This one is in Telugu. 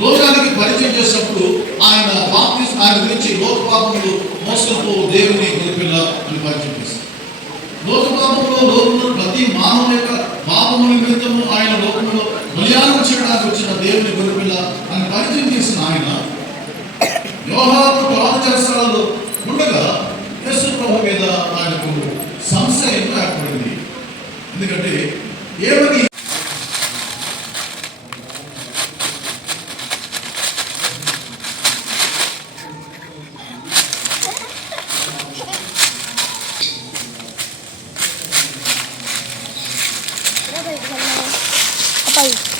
లోకానికి పరిచయం చేసినప్పుడు ఆయన గురించి లోక పాపములు మోసంతో దేవుని గొరిపిల్ల అని పరిచయం చేశారు. లోక పాపంలో ప్రతి మానవ యొక్క పాపముల నిమిత్తము ఆయన లోకంలో బలియాగం చేయడానికి వచ్చిన దేవుని గొరిపిల్ల అని పరిచయం చేసిన ఆయన యోహాను పాదచారశాలలో ఉండగా యేసు ప్రభు మీద ఆయనకు సంశయం ఏర్పడింది. ఎందుకంటే ఏమని apa itu?